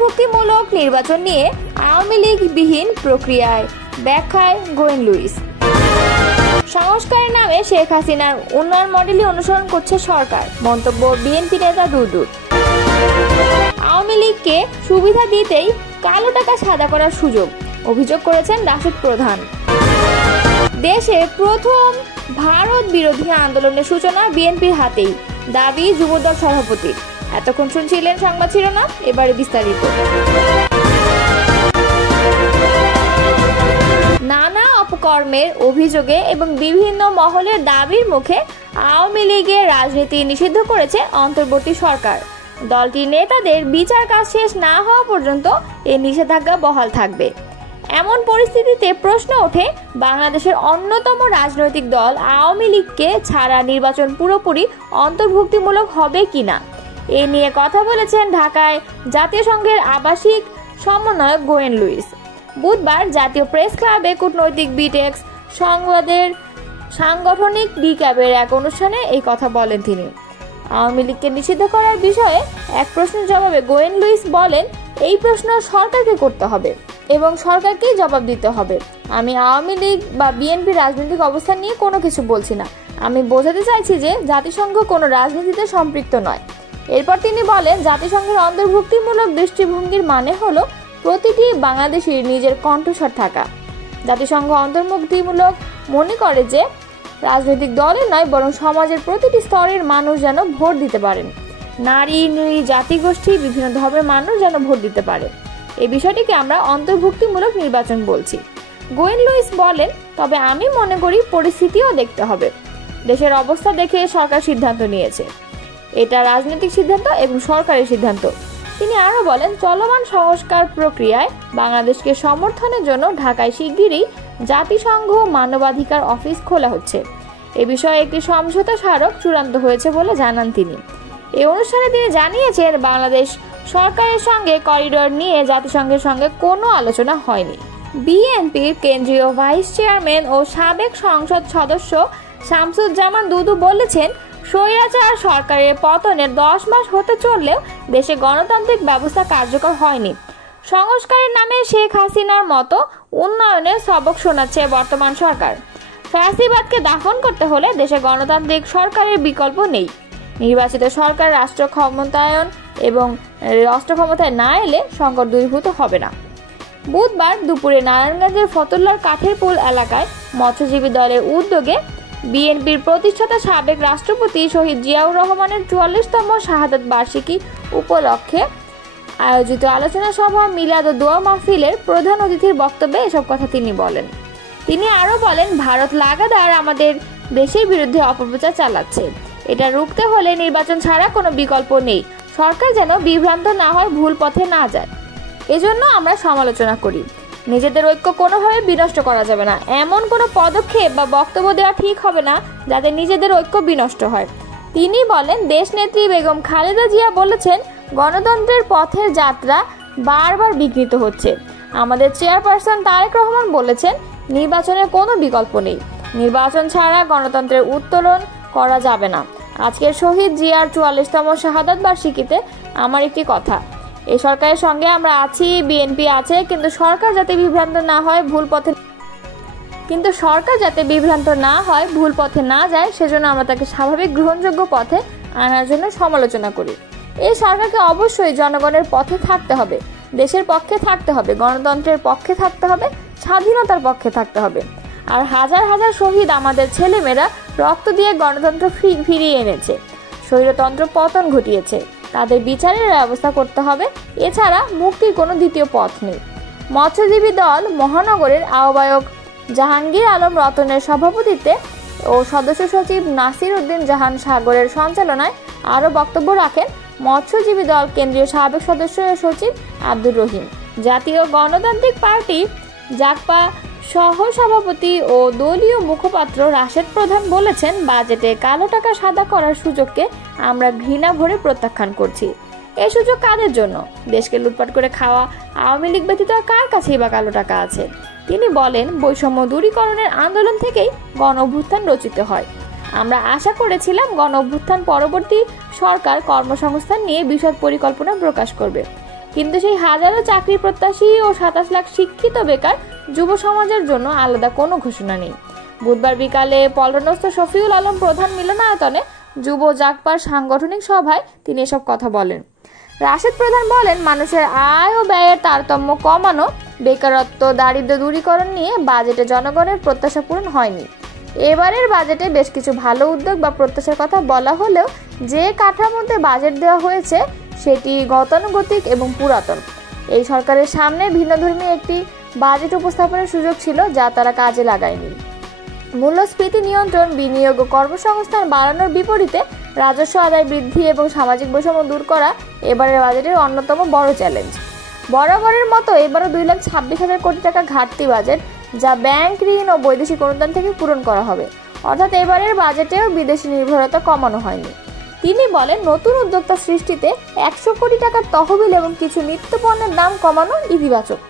অন্তর্ভুক্তিমূলক নির্বাচন নিয়ে আওয়ামী লীগ বিহীন প্রক্রিয়ায় ব্যাখ্যায় গোয়েন লুইস। সংস্কারের নামে শেখ হাসিনার উন্নয়ন মডেলই অনুসরণ করছে সরকার, মন্তব্য বিএনপি নেতা দুদুর। আওয়ামী লীগকে সুবিধা দিতেই কালো টাকা সাদা করার সুযোগ, অভিযোগ করেছেন রাশেদ প্রধান। দেশে প্রথম ভারত বিরোধী আন্দোলনের সূচনা বিএনপির হাতেই, দাবি যুবদল সভাপতির। এতক্ষণ শুনছিলেন সংবাদ শিরোনাম, এবারে বিস্তারিত। নানা অপকর্মের অভিযোগে এবং বিভিন্ন মহলের দাবির মুখে আওয়ামী লীগের রাজনীতি নিষিদ্ধ করেছে অন্তর্বর্তী সরকার। দলটির নেতাদের বিচার কাজ শেষ না হওয়া পর্যন্ত এই নিষেধাজ্ঞা বহাল থাকবে। এমন পরিস্থিতিতে প্রশ্ন ওঠে, বাংলাদেশের অন্যতম রাজনৈতিক দল আওয়ামী লীগকে ছাড়া নির্বাচন পুরোপুরি অন্তর্ভুক্তিমূলক হবে কিনা। এ নিয়ে কথা বলেছেন ঢাকায় জাতীয় সংঘের আবাসিক সমন্বয়ক গোয়েন লুইস। বুধবার জাতীয় প্রেস ক্লাবে কূটনৈতিক বিটেক্স সংবাদের সাংগঠনিক রিক্যাপের এক অনুষ্ঠানে এই কথা বলেন তিনি। আওয়ামী লীগকে নিষিদ্ধ করার বিষয়ে এক প্রশ্নের জবাবে গোয়েন লুইস বলেন, এই প্রশ্ন সরকারকে করতে হবে এবং সরকারকেই জবাব দিতে হবে। আমি আওয়ামী লীগ বা বিএনপি রাজনৈতিক অবস্থান নিয়ে কোনো কিছু বলছি না। আমি বোঝাতে চাইছি যে জাতিসংঘ কোনো রাজনীতিতে সম্পৃক্ত নয়। এরপর তিনি বলেন, জাতিসংঘের অন্তর্ভুক্তিমূলক দৃষ্টিভঙ্গির মানে হলো প্রতিটি বাংলাদেশির নিজের কণ্ঠস্বর থাকা। জাতিসংঘ অন্তর্ভুক্তিমূলক মনে করে যে রাজনৈতিক দলের নয়, বরং সমাজের প্রতিটি স্তরের মানুষ যেন ভোট দিতে পারেন। নারী, জাতিগোষ্ঠী, বিভিন্ন ধর্মের মানুষ যেন ভোট দিতে পারে। এই বিষয়টিকে আমরা অন্তর্ভুক্তিমূলক নির্বাচন বলছি। গোয়েন লুইস বলেন, তবে আমি মনে করি পরিস্থিতিও দেখতে হবে। দেশের অবস্থা দেখে সরকার সিদ্ধান্ত নিয়েছে। এটা রাজনৈতিক সিদ্ধান্ত এবং সরকারের সিদ্ধান্ত। তিনি আরো বলেন, চলমান সংস্কার প্রক্রিয়ায় বাংলাদেশকে সমর্থনের জন্য ঢাকায় শিগগিরই জাতিসংঘ মানবাধিকার অফিস খোলা হচ্ছে। এ বিষয়ে একটি সমঝোতা স্মারক চূড়ান্ত হয়েছে বলে জানান তিনি। এই অনুষ্ঠানে তিনি জানিয়েছেন, বাংলাদেশ সরকারের সঙ্গে করিডোর নিয়ে জাতিসংঘের সঙ্গে কোনো আলোচনা হয়নি। বিএনপির কেন্দ্রীয় ভাইস চেয়ারম্যান ও সাবেক সংসদ সদস্য শামসুজ্জামান দুদু বলেছেন, স্বৈরাচার সরকারের পতনের 10 মাস হতে চললেও দেশে গণতান্ত্রিক ব্যবস্থা কার্যকর হয়নি। সংস্কারের নামে শেখ হাসিনার মতো উন্নয়নের সবক শোনাচ্ছে বর্তমান সরকার। ফ্যাসিবাদকে দাফন করতে হলে দেশে গণতান্ত্রিক সরকারের বিকল্প নেই। নির্বাচিত সরকার রাষ্ট্র ক্ষমতায় না এলে সংকট দূরীভূত হবে না। বুধবার দুপুরে নারায়ণগঞ্জের ফতুল্লার কাঠের পুল এলাকায় মৎস্যজীবী দলের উদ্যোগে বিএনপির প্রতিষ্ঠাতা সাবেক রাষ্ট্রপতি শহীদ জিয়াউর রহমানের 44তম শাহাদাত বার্ষিকী উপলক্ষে আয়োজিত আলোচনা সভা মিলাদ ও দোয়া মাহফিলের প্রধান অতিথির বক্তব্যে এসব কথা তিনি বলেন। তিনি আরো বলেন, ভারত লাগাতার আমাদের দেশের বিরুদ্ধে অপপ্রচার চালাচ্ছে। এটা রুখতে হলে নির্বাচন ছাড়া কোনো বিকল্প নেই। সরকার যেন বিভ্রান্ত না হয়, ভুল পথে না যায়, এজন্য আমরা সমালোচনা করি। নিজেদের ঐক্য কোনোভাবে বিনষ্ট করা যাবে না। এমন কোনো পদক্ষেপ বা বক্তব্য দেওয়া ঠিক হবে না যাতে নিজেদের ঐক্য বিনষ্ট হয়। তিনি বলেন, দেশনেত্রী বেগম খালেদা জিয়া বলেছেন, গণতন্ত্রের পথের যাত্রা বারবার বিঘ্নিত হচ্ছে। আমাদের চেয়ারপারসন তারেক রহমান বলেছেন, নির্বাচনের কোনো বিকল্প নেই। নির্বাচন ছাড়া গণতন্ত্রের উত্তোলন করা যাবে না। আজকের শহীদ জিয়ার 44তম শাহাদাত বার্ষিকীতে আমার একটি কথা, এই সরকারের সঙ্গে আমরা আছি, বিএনপি আছে, কিন্তু সরকার যাতে বিভ্রান্ত না হয়, ভুল পথে না যায়, সেজন্য আমরা তাকে স্বাভাবিক গ্রহণযোগ্য পথে আনার জন্য সমালোচনা করি। এই সরকারকে অবশ্যই জনগণের পথে থাকতে হবে, দেশের পক্ষে থাকতে হবে, গণতন্ত্রের পক্ষে থাকতে হবে, স্বাধীনতার পক্ষে থাকতে হবে। আর হাজার হাজার শহীদ আমাদের ছেলেমেয়েরা রক্ত দিয়ে গণতন্ত্র ফিরিয়ে এনেছে, স্বৈরতন্ত্র পতন ঘটিয়েছে। তাদের বিচারের ব্যবস্থা করতে হবে। এছাড়া মুক্তির কোনো দ্বিতীয় পথ নেই। মৎস্যজীবী দল মহানগরের আহ্বায়ক জাহাঙ্গীর আলম রতনের সভাপতিত্বে ও সদস্য সচিব নাসির উদ্দিন জাহান সাগরের সঞ্চালনায় আরও বক্তব্য রাখেন মৎস্যজীবী দল কেন্দ্রীয় সাবেক সদস্য সচিব আব্দুর রহিম। জাতীয় গণতান্ত্রিক পার্টি জাকপা সহ সভাপতি ও দলীয় মুখপাত্র রাশেদ প্রধান বলেছেন, বাজেটে কালো টাকা সাদা করার সুযোগকে আমরা ঘৃণা ভরে প্রত্যাখ্যান করছি। এই সুযোগ কাদের জন্য? দেশকে লুটপাট করে খাওয়া আওয়ামী লীগ ব্যতীত কার কাছেই বা কালো টাকা আছে? তিনি বলেন, বৈষম্য দূরীকরণের আন্দোলন থেকেই গণ অভ্যুত্থান রচিত হয়। আমরা আশা করেছিলাম গণ অভ্যুত্থান পরবর্তী সরকার কর্মসংস্থান নিয়ে বিশদ পরিকল্পনা প্রকাশ করবে। কিন্তু সেই হাজারো চাকরি প্রত্যাশী ও 27 লাখ শিক্ষিত বেকার যুব সমাজের জন্য আলাদা কোনো ঘোষণা নেই। বুধবার বিকালে পল্টনস্থ শফিউল আলম প্রধান মিলনায়তনে যুব জাগপার সাংগঠনিক সভায় তিনি এসব কথা বলেন। রাশেদ প্রধান বলেন, মানুষের আয় ও ব্যয়ের তারতম্য কমানো, বেকারত্ব, দারিদ্র্য দূরীকরণ নিয়ে বাজেটে জনগণের প্রত্যাশা পূরণ হয়নি। এবারের বাজেটে বেশ কিছু ভালো উদ্যোগ বা প্রত্যাশার কথা বলা হলেও যে কাঠামোতে বাজেট দেওয়া হয়েছে সেটি গতানুগতিক এবং পুরাতন। এই সরকারের সামনে ভিন্নধর্মী একটি বাজেট উপস্থাপনের সুযোগ ছিল, যা তারা কাজে লাগায়নি। মূল্যস্ফীতি নিয়ন্ত্রণ, বিনিয়োগ ও কর্মসংস্থান বাড়ানোর বিপরীতে রাজস্ব আদায় বৃদ্ধি এবং সামাজিক বৈষম্য দূর করা এবারের বাজেটের অন্যতম বড় চ্যালেঞ্জ। বরাবরের মতো এবারও 2,26,000 কোটি টাকা ঘাটতি বাজেট, যা ব্যাংক ঋণ ও বৈদেশিক অনুদান থেকে পূরণ করা হবে। অর্থাৎ এবারের বাজেটেও বিদেশি নির্ভরতা কমানো হয়নি। তিনি বলেন, নতুন উদ্যোক্তা সৃষ্টিতে 100 কোটি টাকার তহবিল এবং কিছু নিত্য পণ্যের দাম কমানো ইতিবাচক।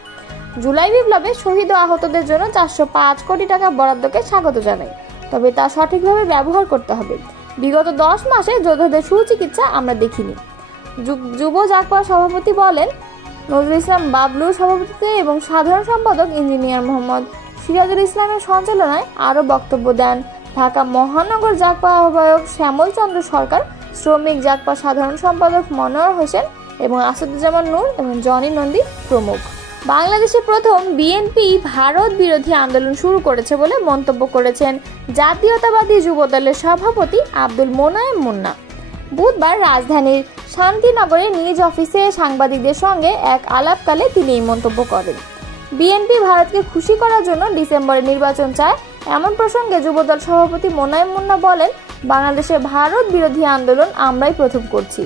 জুলাই বিপ্লবে শহীদ ও আহতদের জন্য 405 কোটি টাকা বরাদ্দকে স্বাগত জানাই, তবে তা সঠিকভাবে ব্যবহার করতে হবে। বিগত 10 মাসে যোদ্ধাদের সুচিকিৎসা আমরা দেখিনি। যুব জাগপার সভাপতি বলেন, নজরুল ইসলাম বাবলুর সভাপতিত্বে এবং সাধারণ সম্পাদক ইঞ্জিনিয়ার মোহাম্মদ সিরাজুল ইসলামের সঞ্চালনায় আরও বক্তব্য দেন ঢাকা মহানগর জাগপা আহ্বায়ক শ্যামল চন্দ্র সরকার, শ্রমিক জাগপা সাধারণ সম্পাদক মনোয়ার হোসেন এবং আসাদুজ্জামান নূর এবং জনি নন্দী প্রমুখ। বাংলাদেশে প্রথম বিএনপি ভারত বিরোধী আন্দোলন শুরু করেছে বলে মন্তব্য করেছেন জাতীয়তাবাদী যুবদলের সভাপতি আব্দুল মোনায়েম মুন্না। বুধবার রাজধানীর শান্তিনগরে নিজ অফিসে সাংবাদিকদের সঙ্গে এক আলাপকালে তিনি এই মন্তব্য করেন। বিএনপি ভারতকে খুশি করার জন্য ডিসেম্বরে নির্বাচন চায়, এমন প্রসঙ্গে যুবদল সভাপতি মোনায়েম মুন্না বলেন, বাংলাদেশে ভারত বিরোধী আন্দোলন আমরাই প্রথম করছি,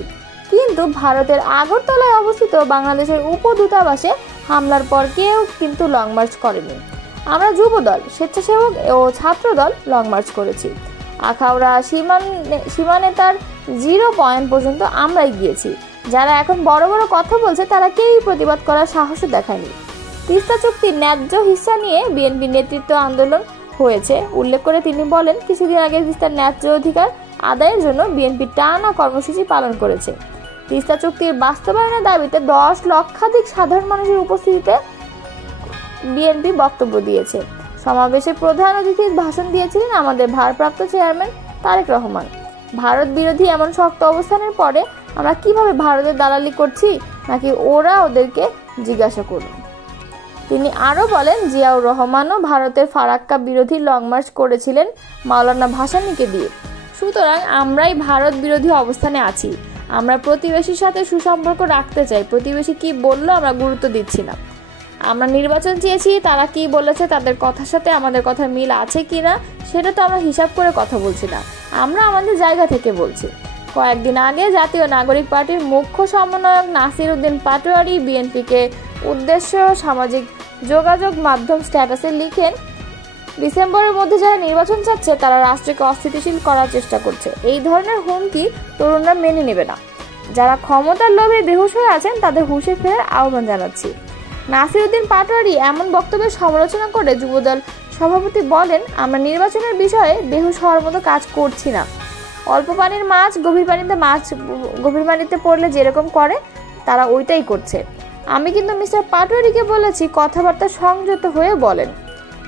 কিন্তু ভারতের আগরতলায় অবস্থিত বাংলাদেশের উপদূতাবাসে হামলার পর কেউ কিন্তু লং মার্চ করেনি। আমরা যুবদল, স্বেচ্ছাসেবক ও ছাত্রদল লং মার্চ করেছি। আখাউড়া সীমানেতার 0 পয়েন্ট পর্যন্ত আমরাই গিয়েছি। যারা এখন বড় বড় কথা বলছে তারা কেউই প্রতিবাদ করার সাহসও দেখায়নি। তিস্তা চুক্তির ন্যায্য হিস্সা নিয়ে বিএনপি নেতৃত্ব আন্দোলন হয়েছে উল্লেখ করে তিনি বলেন, কিছুদিন আগে তিস্তার ন্যায্য অধিকার আদায়ের জন্য বিএনপি টানা কর্মসূচি পালন করেছে। তিস্তা চুক্তির বাস্তবায়নের দাবিতে 10 লক্ষাধিক সাধারণ মানুষের উপস্থিতিতে বিএনপি বক্তব্য দিয়েছে। সমাবেশে প্রধান অতিথির ভাষণ দিয়েছিলেন আমাদের ভারপ্রাপ্ত চেয়ারম্যান তারেক রহমান। ভারত বিরোধী এমন শক্ত অবস্থানের পরে আমরা কিভাবে ভারতের দালালি করছি, নাকি ওরা ওদেরকে জিজ্ঞাসা করুন। তিনি আরও বলেন, জিয়াউর রহমানও ভারতের ফারাক্কা বিরোধী লং মার্চ করেছিলেন মাওলানা ভাসানীকে দিয়ে। সুতরাং আমরাই ভারত বিরোধী অবস্থানে আছি। আমরা প্রতিবেশীর সাথে সুসম্পর্ক রাখতে চাই। প্রতিবেশী কি বললো আমরা গুরুত্ব দিচ্ছি না। আমরা নির্বাচন চেয়েছি, তারা কি বলেছে তাদের কথার সাথে আমাদের কথার মিল আছে কিনা সেটা তো আমরা হিসাব করে কথা বলছি না, আমরা আমাদের জায়গা থেকে বলছি। কয়েকদিন আগে জাতীয় নাগরিক পার্টির মুখ্য সমন্বয়ক নাসির উদ্দিন পাটোয়ারি বিএনপিকে উদ্দেশ্য সামাজিক যোগাযোগ মাধ্যম স্ট্যাটাসে লিখেন, ডিসেম্বরের মধ্যে যারা নির্বাচন চাচ্ছে তারা রাষ্ট্রকে অস্থিতিশীল করার চেষ্টা করছে। এই ধরনের হুমকি তরুণরা মেনে নেবে না। যারা ক্ষমতার লোভে বেহুশ হয়ে আছেন তাদের হুঁশে ফেরার আহ্বান জানাচ্ছি। নাসির উদ্দিন পাটোয়ারি এমন বক্তব্যের সমালোচনা করে যুবদল সভাপতি বলেন, আমরা নির্বাচনের বিষয়ে বেহুশ হওয়ার মতো কাজ করছি না। অল্প পানির মাছ গভীর পানিতে পড়লে যেরকম করে তারা ওইটাই করছে। আমি কিন্তু মিস্টার পাটোয়ারিকে বলেছি কথাবার্তা সংযত হয়ে বলেন।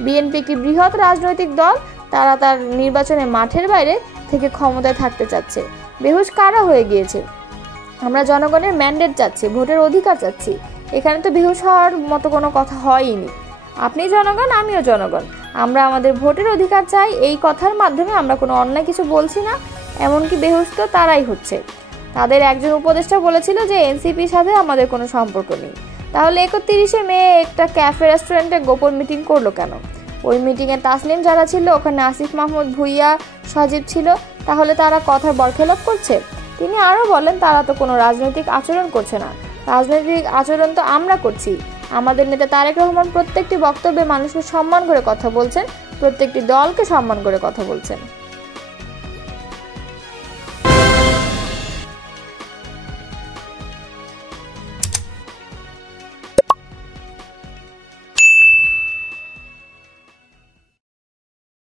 বিএনপি একটি বৃহৎ রাজনৈতিক দল, তারা তার নির্বাচনে মাঠের বাইরে থেকে ক্ষমতায় থাকতে চাচ্ছে। বেহুশ কারা হয়ে গিয়েছে? আমরা জনগণের ম্যান্ডেট চাচ্ছি, ভোটের অধিকার চাচ্ছি। এখানে তো বেহুশ হওয়ার মতো কোনো কথা হয়নি। আপনি জনগণ, আমিও জনগণ, আমরা আমাদের ভোটের অধিকার চাই। এই কথার মাধ্যমে আমরা কোনো অন্যায় কিছু বলছি না। এমনকি বেহুশ তো তারাই হচ্ছে। তাদের একজন উপদেষ্টা বলেছিল যে এনসিপির সাথে আমাদের কোনো সম্পর্ক নেই। তাহলে 31শে মে একটা ক্যাফে রেস্টুরেন্টে গোপন মিটিং করলো কেন? ওই মিটিংয়ে তাসনিম যারা ছিল, ওখানে আসিফ মাহমুদ ভুইয়া সজীব ছিল, তাহলে তারা কথার বরখেলাপ করছে। তিনি আরও বলেন, তারা তো কোনো রাজনৈতিক আচরণ করছে না, রাজনৈতিক আচরণ তো আমরা করছি। আমাদের নেতা তারেক রহমান প্রত্যেকটি বক্তব্যে মানুষকে সম্মান করে কথা বলছেন, প্রত্যেকটি দলকে সম্মান করে কথা বলছেন।